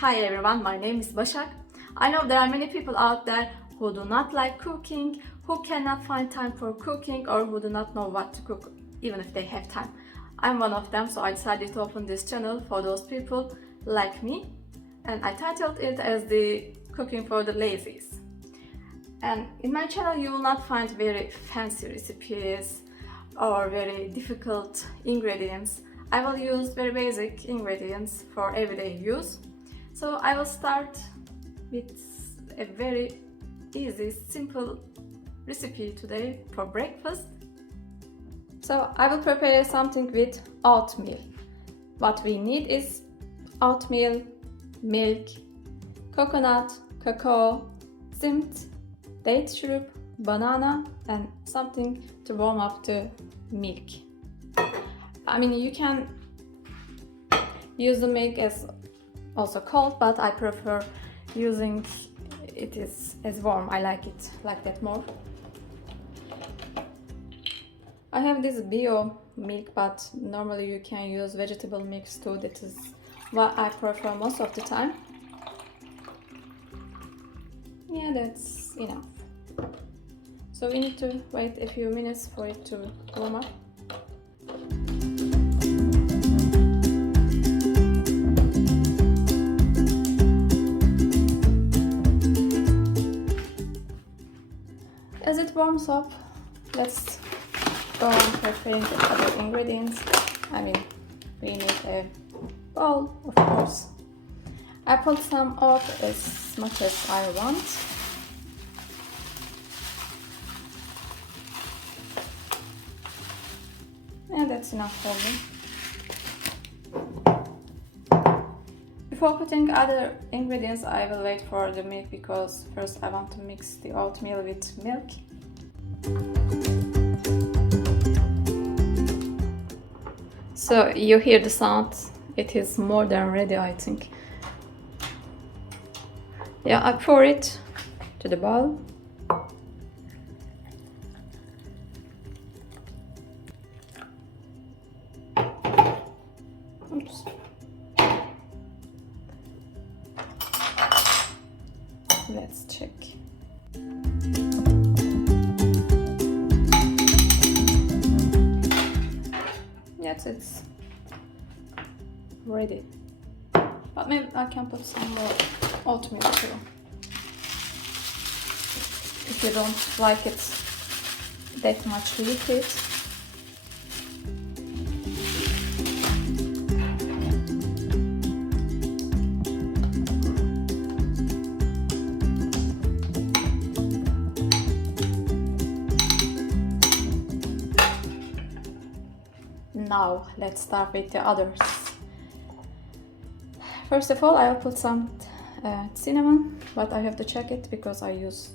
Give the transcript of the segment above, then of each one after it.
Hi everyone, my name is Başak. I know there are many people out there who do not like cooking, who cannot find time for cooking, or who do not know what to cook even if they have time. I'm one of them, so I decided to open this channel for those people like me, and I titled it as the Cooking for the Lazies. And in my channel you will not find very fancy recipes or very difficult ingredients. I will use very basic ingredients for everyday use. So I will start with a very easy, simple recipe today for breakfast. So I will prepare something with oatmeal. What we need is oatmeal, milk, coconut, cacao, zimt, date syrup, banana, and something to warm up the milk. I mean, you can use the milk as also cold, but I prefer using it as warm. I like it like that more. I have this bio milk, but normally you can use vegetable mix too. That is what I prefer most of the time. Yeah, that's enough. So we need to wait a few minutes for it to warm up. As it warms up, let's go on preparing the other ingredients. I mean, we need a bowl, of course. I put some oat as much as I want. And that's enough for me. Before putting other ingredients, I will wait for the milk because first I want to mix the oatmeal with milk. So you hear the sound, it is more than ready, I think. Yeah, I pour it to the bowl. Oops. Let's check. Yes, it's ready. But maybe I can put some more oatmeal too. If you don't like it that much liquid. Now let's start with the others. First of all, I'll put some cinnamon, but I have to check it because I use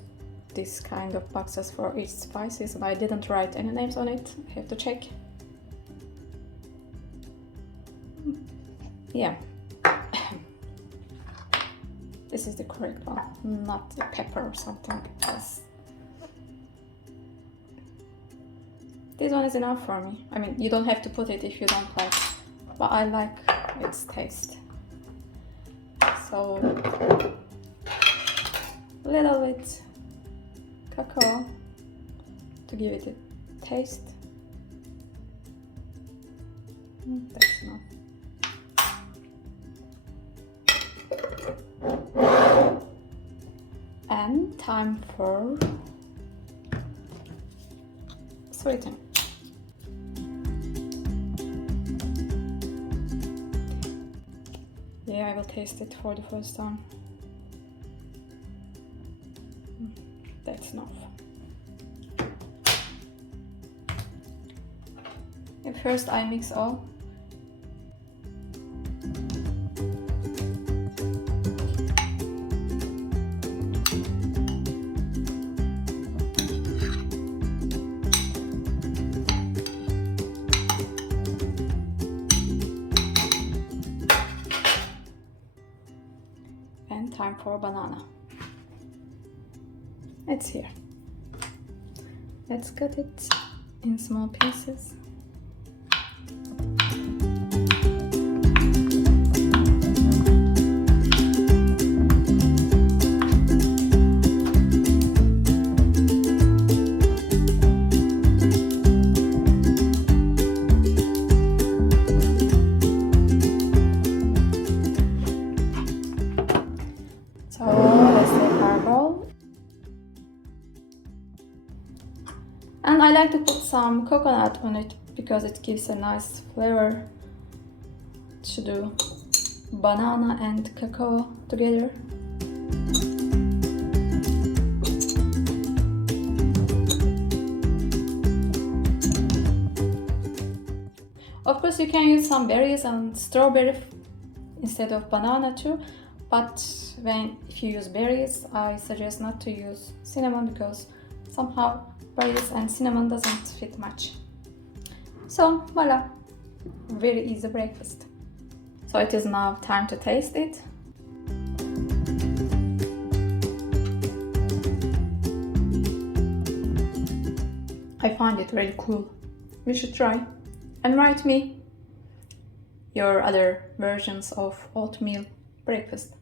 this kind of boxes for each spices and I didn't write any names on it. I have to check. Yeah. This is the correct one, not the pepper or something else. This one is enough for me. I mean, you don't have to put it if you don't like, but I like its taste. So, a little bit cacao to give it a taste. That's enough. And time for sweetening. Yeah, I will taste it for the first time. That's enough. At first I mix all. And time for banana. It's here. Let's cut it in small pieces. some coconut on it because it gives a nice flavor to do banana and cacao together. Of course, you can use some berries and strawberry instead of banana too, but if you use berries, I suggest not to use cinnamon because somehow berries and cinnamon doesn't fit much. So voila, very easy breakfast. So it is now time to taste it. I find it really cool. You should try and write me your other versions of oatmeal breakfast.